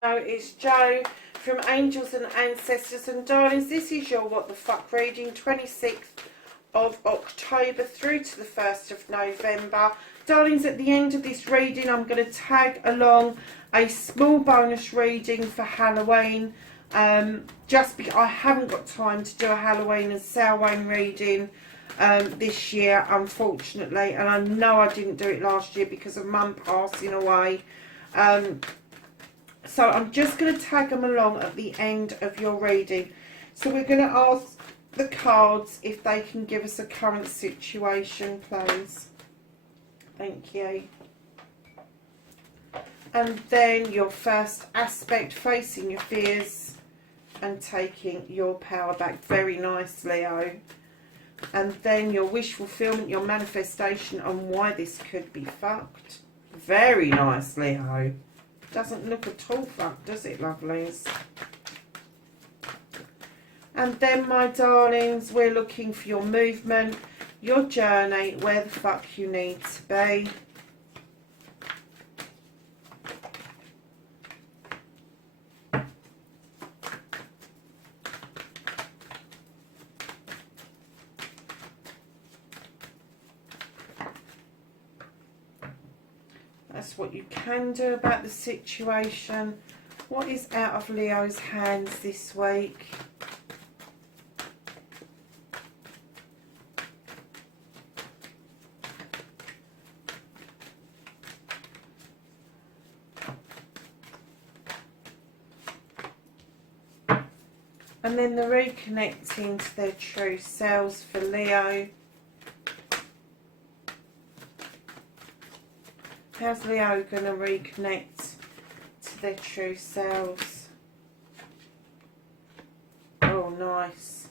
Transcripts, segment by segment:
So it's Joe from Angels and Ancestors, and darlings, this is your What the Fuck reading, 26th of October through to the 1st of November. Darlings, at the end of this reading I'm going to tag along a small bonus reading for Halloween, just because I haven't got time to do a Halloween and Samhain reading this year, unfortunately, and I know I didn't do it last year because of Mum passing away. So I'm just going to tag them along at the end of your reading. So we're going to ask the cards if they can give us a current situation, please. Thank you. And then your first aspect, facing your fears and taking your power back. Very nice, Leo. And then your wish fulfillment, your manifestation, and why this could be fucked. Very nice, Leo. Doesn't look at all fucked, does it, lovelies? And then, my darlings, we're looking for your movement, your journey, where the fuck you need to be. That's what you can do about the situation. What is out of Leo's hands this week? And then the reconnecting to their true selves for Leo. How's Leo going to reconnect to their true selves? Oh, nice.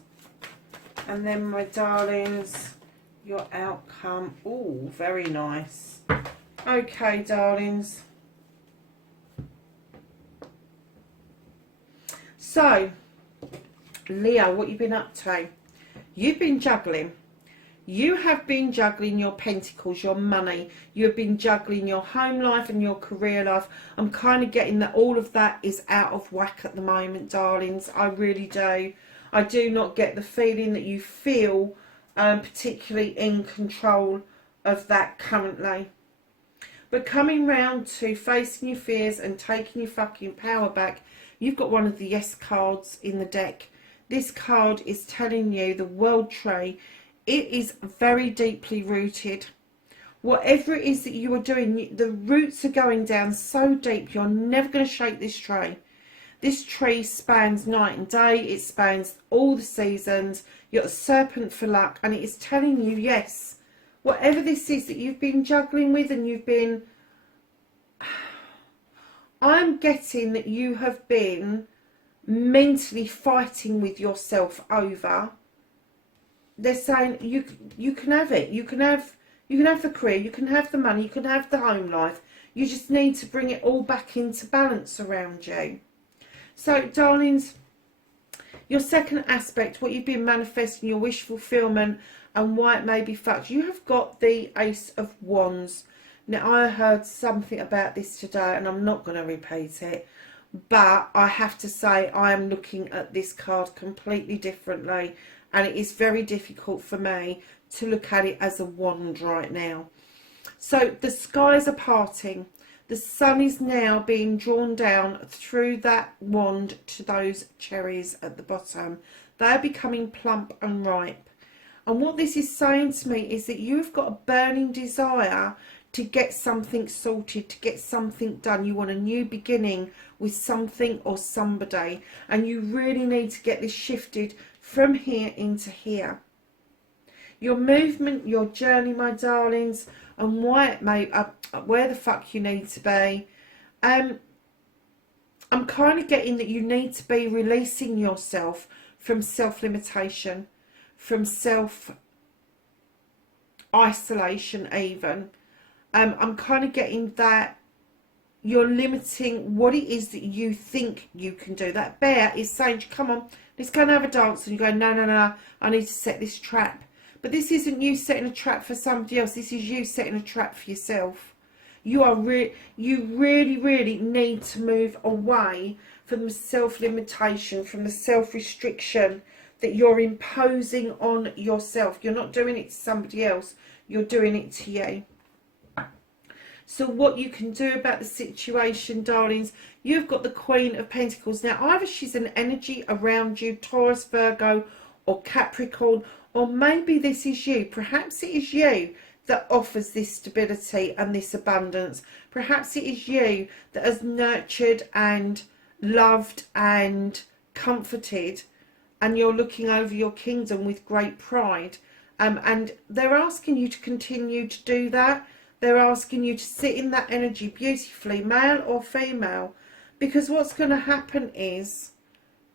And then, my darlings, your outcome. Oh, very nice. Okay, darlings. So, Leo, what you've been up to? You've been juggling. You have been juggling your pentacles, your money. You have been juggling your home life and your career life. I'm kind of getting that all of that is out of whack at the moment, darlings. I really do. I do not get the feeling that you feel particularly in control of that currently. But coming round to facing your fears and taking your fucking power back, you've got one of the yes cards in the deck. This card is telling you the world tree. It is very deeply rooted. Whatever it is that you are doing, the roots are going down so deep, you're never going to shake this tree. This tree spans night and day. It spans all the seasons. You're a serpent for luck. And it is telling you, yes, whatever this is that you've been juggling with and you've been... I'm getting that you have been mentally fighting with yourself over... They're saying you can have it. You can have the career. You can have the money. You can have the home life. You just need to bring it all back into balance around you. So, darlings, your second aspect, what you've been manifesting, your wish fulfillment, and why it may be fucked. You have got the Ace of Wands. Now, I heard something about this today, and I'm not going to repeat it. But I have to say, I am looking at this card completely differently. And it is very difficult for me to look at it as a wand right now. So the skies are parting. The sun is now being drawn down through that wand to those cherries at the bottom. They're becoming plump and ripe. And what this is saying to me is that you've got a burning desire to get something sorted, to get something done. You want a new beginning with something or somebody. And you really need to get this shifted from here into here. Your movement, your journey, my darlings, and why it may where the fuck you need to be. I'm kind of getting that you need to be releasing yourself from self-limitation, from self-isolation even. I'm kind of getting that you're limiting what it is that you think you can do. That bear is saying, come on, let's go and have a dance. And you go, no, no, no, I need to set this trap. But this isn't you setting a trap for somebody else. This is you setting a trap for yourself. You really need to move away from the self-limitation, from the self-restriction that you're imposing on yourself. You're not doing it to somebody else, you're doing it to you. So what you can do about the situation, darlings, you've got the Queen of Pentacles. Now, either she's an energy around you, Taurus, Virgo, or Capricorn, or maybe this is you. Perhaps it is you that offers this stability and this abundance. Perhaps it is you that has nurtured and loved and comforted, and you're looking over your kingdom with great pride. And they're asking you to continue to do that. They're asking you to sit in that energy beautifully, male or female, because what's going to happen is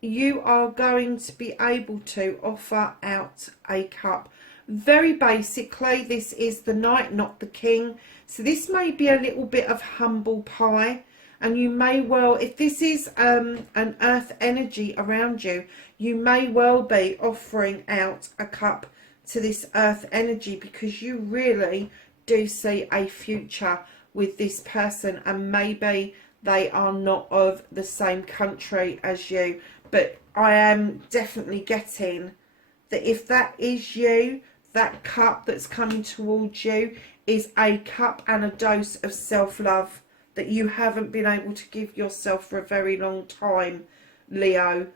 you are going to be able to offer out a cup. Very basically, this is the Knight, not the King. So this may be a little bit of humble pie, and you may well, if this is an earth energy around you, you may well be offering out a cup to this earth energy, because you really do see a future with this person, and maybe they are not of the same country as you. But I am definitely getting that if that is you, that cup that's coming towards you is a cup and a dose of self-love that you haven't been able to give yourself for a very long time, Leo.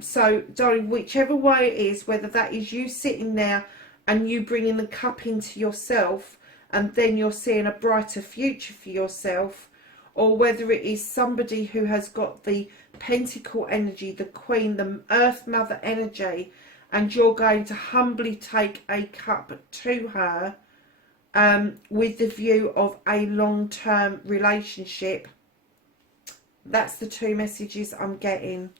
So, darling, whichever way it is, whether that is you sitting there and you bringing the cup into yourself, and then you're seeing a brighter future for yourself, or whether it is somebody who has got the Pentacle energy, the Queen, the Earth Mother energy, and you're going to humbly take a cup to her with the view of a long-term relationship. That's the two messages I'm getting.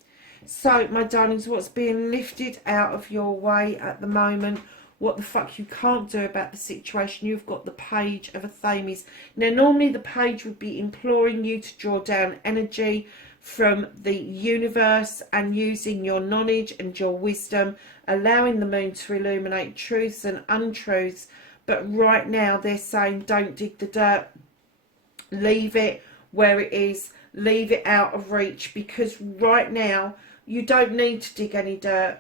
So, my darlings, what's being lifted out of your way at the moment, what the fuck you can't do about the situation, you've got the Page of Athames. Now, normally the Page would be imploring you to draw down energy from the universe and using your knowledge and your wisdom, allowing the moon to illuminate truths and untruths. But right now they're saying don't dig the dirt, leave it where it is, leave it out of reach, because right now you don't need to dig any dirt.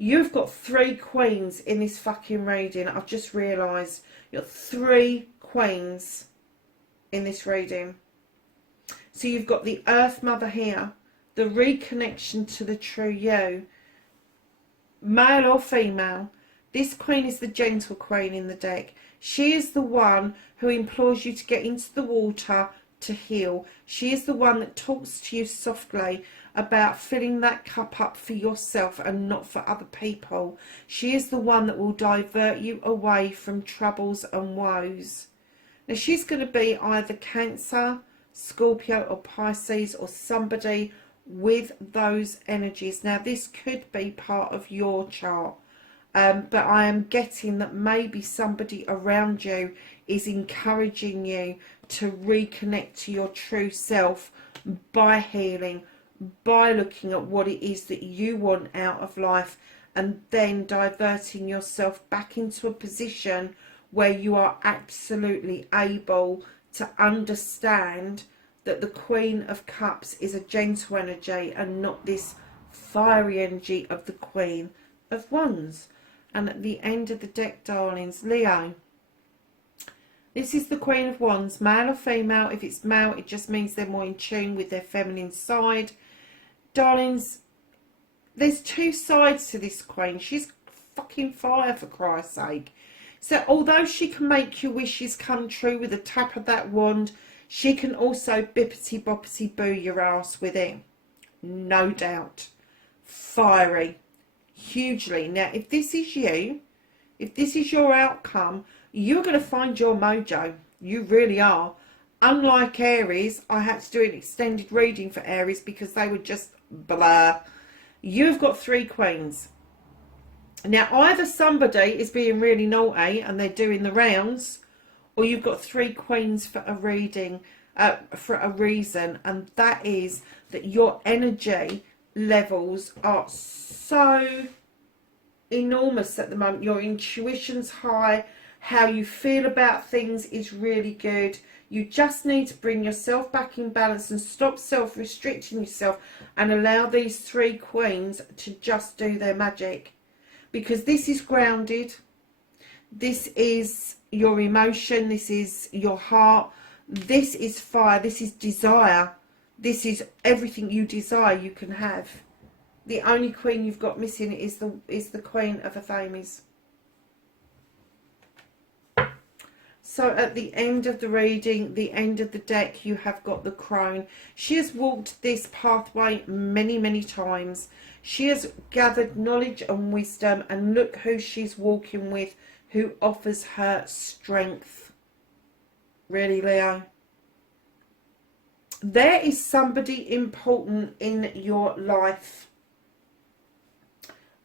You've got 3 queens in this fucking reading. I've just realised you've got 3 queens in this reading. So you've got the Earth Mother here, the reconnection to the true you, male or female. This queen is the gentle queen in the deck. She is the one who implores you to get into the water to heal. She is the one that talks to you softly about filling that cup up for yourself and not for other people. She is the one that will divert you away from troubles and woes. Now, she's going to be either Cancer, Scorpio or Pisces, or somebody with those energies. Now, this could be part of your chart, but I am getting that maybe somebody around you is encouraging you to reconnect to your true self by healing, by looking at what it is that you want out of life, and then diverting yourself back into a position where you are absolutely able to understand that the Queen of Cups is a gentle energy and not this fiery energy of the Queen of Wands. And at the end of the deck, darlings, Leo, this is the Queen of Wands, male or female. If it's male, it just means they're more in tune with their feminine side. Darlings, there's 2 sides to this Queen. She's fucking fire, for Christ's sake. So although she can make your wishes come true with a tap of that wand, she can also bippity boppity boo your ass with it. No doubt. Fiery. Hugely. Now, if this is you, if this is your outcome, you're going to find your mojo. You really are. Unlike Aries, I had to do an extended reading for Aries because they were just blah. You've got 3 queens. Now, either somebody is being really naughty and they're doing the rounds, or you've got 3 queens for a reading, for a reason, and that is that your energy levels are so enormous at the moment. Your intuition's high, How you feel about things is really good. You just need to bring yourself back in balance and stop self-restricting yourself and allow these three queens to just do their magic. Because this is grounded. This is your emotion. This is your heart. This is fire. This is desire. This is everything you desire you can have. The only queen you've got missing is the Queen of Athames. So at the end of the reading, the end of the deck, you have got the Crone. She has walked this pathway many, many times. She has gathered knowledge and wisdom, and look who she's walking with, who offers her strength. Really, Leo? There is somebody important in your life.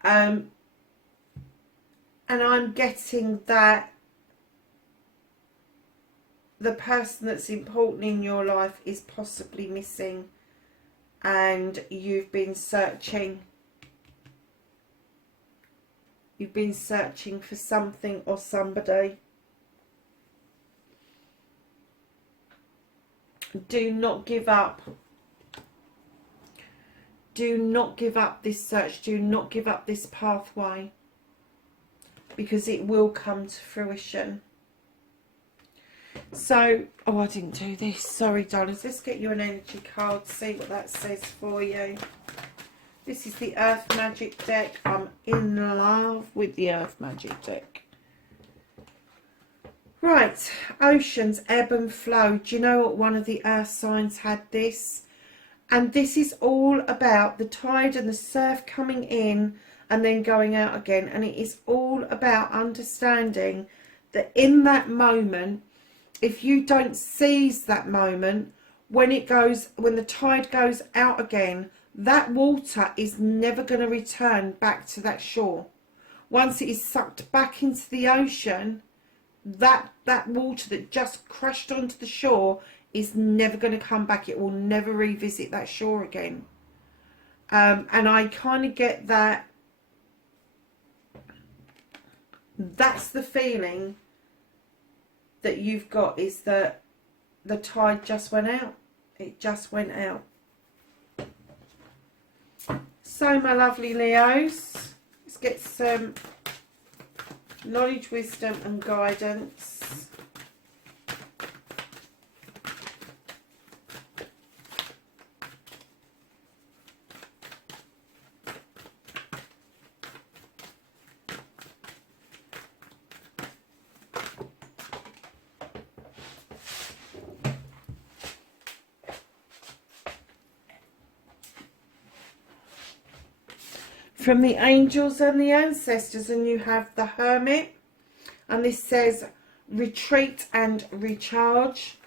And I'm getting that the person that's important in your life is possibly missing, and you've been searching. You've been searching for something or somebody. Do not give up. Do not give up this search. Do not give up this pathway, because it will come to fruition. So, oh, I didn't do this. Sorry, darlings. Let's get you an energy card, see what that says for you. This is the Earth Magic deck. I'm in love with the Earth Magic deck. Right, oceans, ebb and flow. Do you know what? One of the earth signs had this. And this is all about the tide and the surf coming in and then going out again. And it is all about understanding that in that moment, if you don't seize that moment, when the tide goes out again, that water is never going to return back to that shore. Once it is sucked back into the ocean, that water that just crashed onto the shore is never going to come back. It will never revisit that shore again. And I kind of get that. That's the feeling that you've got, is that the tide just went out. It just went out. So, my lovely Leos, let's get some knowledge, wisdom and guidance. From the angels and the ancestors, and you have the Hermit, and this says retreat and recharge.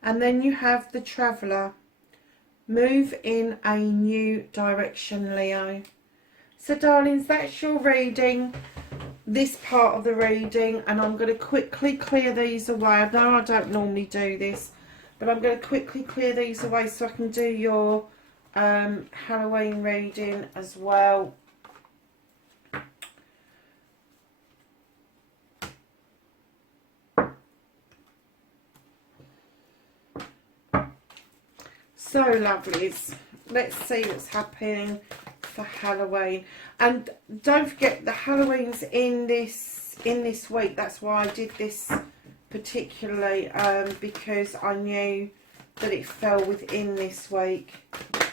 And then you have the Traveller, move in a new direction, Leo. So darlings, that's your reading, this part of the reading, and I'm going to quickly clear these away. I know I don't normally do this, but I'm going to quickly clear these away so I can do your Halloween reading as well. So lovelies, let's see what's happening for Halloween. And don't forget, the Halloween's in this week. That's why I did this particularly, because I knew that it fell within this week. Let's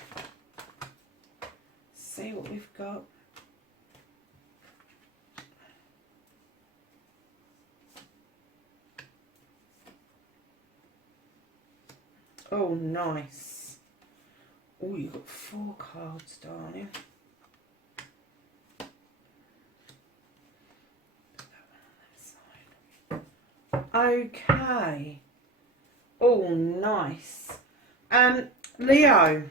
see what we've got. Oh, nice. Oh, you've got 4 cards, darling. Put that one on that side. Okay. Oh, nice. Leo,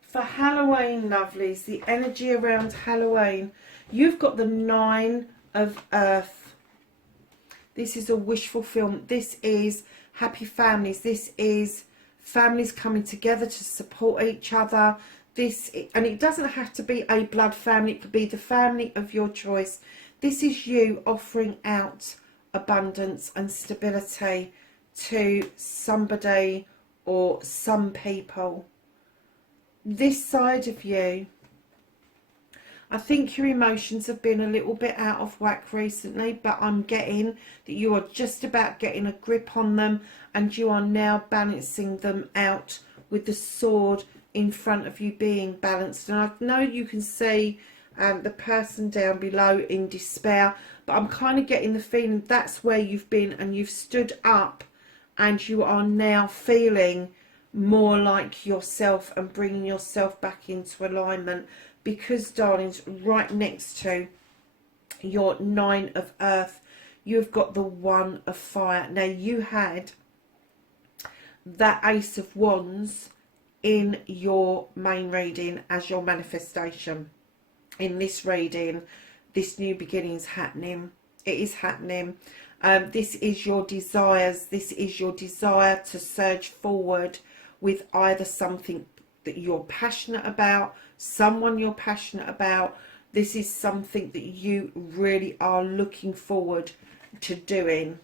for Halloween, lovelies, the energy around Halloween, you've got the 9 of Earth. This is a wish fulfillment. This is happy families. This is families coming together to support each other. And it doesn't have to be a blood family. It could be the family of your choice. This is you offering out abundance and stability to somebody or some people. This side of you, I think your emotions have been a little bit out of whack recently, but I'm getting that you are just about getting a grip on them, and you are now balancing them out with the sword in front of you being balanced. And I know you can see the person down below in despair, but I'm kind of getting the feeling that's where you've been, and you've stood up and you are now feeling more like yourself and bringing yourself back into alignment. Because, darlings, right next to your 9 of earth, you've got the 1 of fire. Now, you had that Ace of Wands in your main reading as your manifestation. In this reading, this new beginning's happening. It is happening. This is your desires. This is your desire to surge forward with either something that you're passionate about, someone you're passionate about. This is something that you really are looking forward to doing.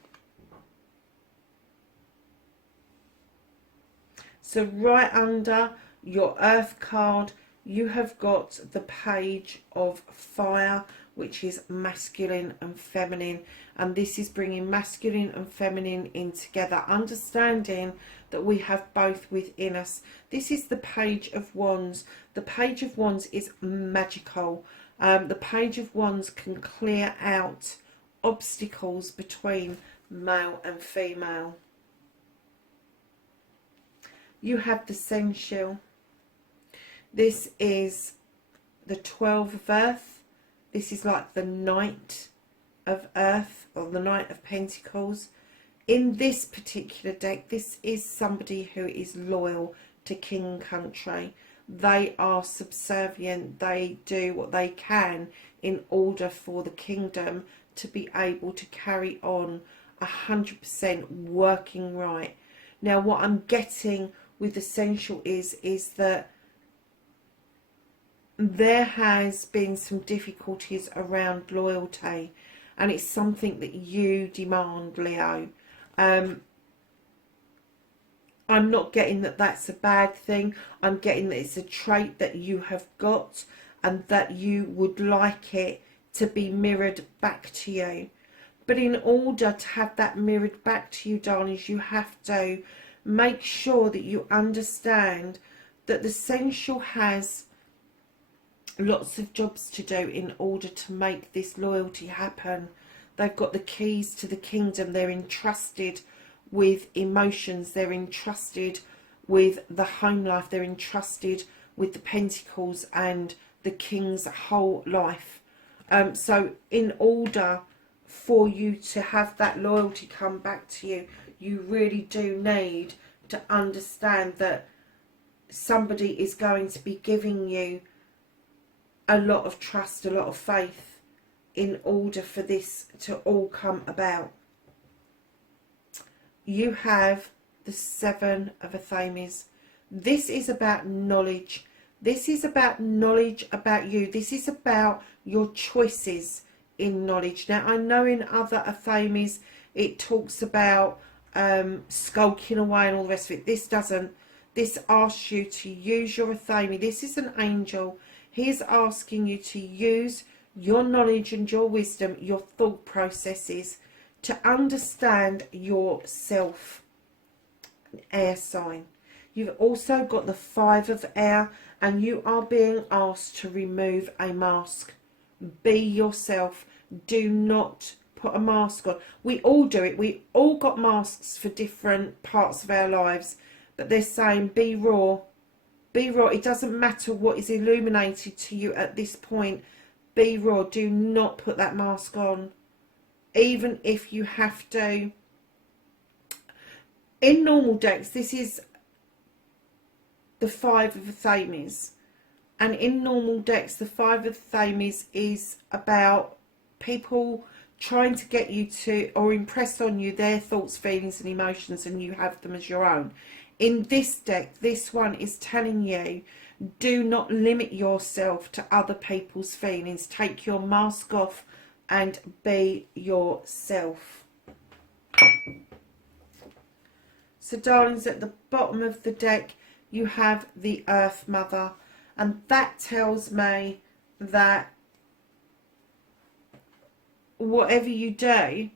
So right under your earth card, you have got the Page of Fire, which is masculine and feminine. And this is bringing masculine and feminine in together, understanding that we have both within us. This is the Page of Wands. The Page of Wands is magical. The Page of Wands can clear out obstacles between male and female. You have the Sensual. This is the 12 of Earth. This is like the Knight of Earth, or the Knight of Pentacles. In this particular deck, this is somebody who is loyal to king and country. They are subservient. They do what they can in order for the kingdom to be able to carry on 100% working right. Now, what I'm getting with the Sensual is that there has been some difficulties around loyalty, and it's something that you demand, Leo. I'm not getting that that's a bad thing. I'm getting that it's a trait that you have got, and that you would like it to be mirrored back to you. But in order to have that mirrored back to you, darlings, you have to make sure that you understand that the Sensual has lots of jobs to do in order to make this loyalty happen. They've got the keys to the kingdom. They're entrusted with emotions. They're entrusted with the home life. They're entrusted with the Pentacles and the King's whole life. So in order for you to have that loyalty come back to you, you really do need to understand that somebody is going to be giving you a lot of trust, a lot of faith, in order for this to all come about. You have the 7 of Athames. This is about knowledge. This is about knowledge about you. This is about your choices in knowledge. Now, I know in other Athames it talks about skulking away and all the rest of it. This doesn't. This asks you to use your Athame. This is an angel. He is asking you to use your knowledge and your wisdom, your thought processes, to understand yourself. Air sign. You've also got the 5 of Air, and you are being asked to remove a mask. Be yourself. Do not put a mask on. We all do it. We all got masks for different parts of our lives, but they're saying be raw. Be raw. It doesn't matter what is illuminated to you at this point. Be raw. Do not put that mask on. Even if you have to. In normal decks, this is the 5 of Athames. And in normal decks, the 5 of Athames is about people trying to get you to, or impress on you, their thoughts, feelings and emotions, and you have them as your own. In this deck, this one is telling you, do not limit yourself to other people's feelings. Take your mask off and be yourself. So darlings, at the bottom of the deck you have the Earth Mother, and that tells me that whatever you do,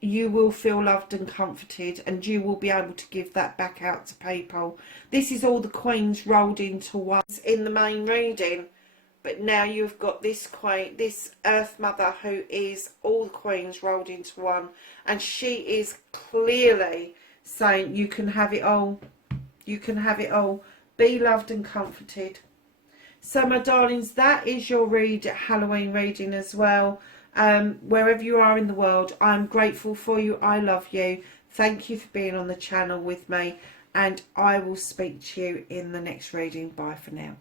you will feel loved and comforted, and you will be able to give that back out to people. This is all the Queens rolled into one in the main reading, but now you've got this Queen, this Earth Mother, who is all the Queens rolled into one, and she is clearly saying you can have it all. You can have it all. Be loved and comforted. So my darlings, that is your Halloween reading as well. Wherever you are in the world, I'm grateful for you. I love you. Thank you for being on the channel with me, and I will speak to you in the next reading. Bye for now.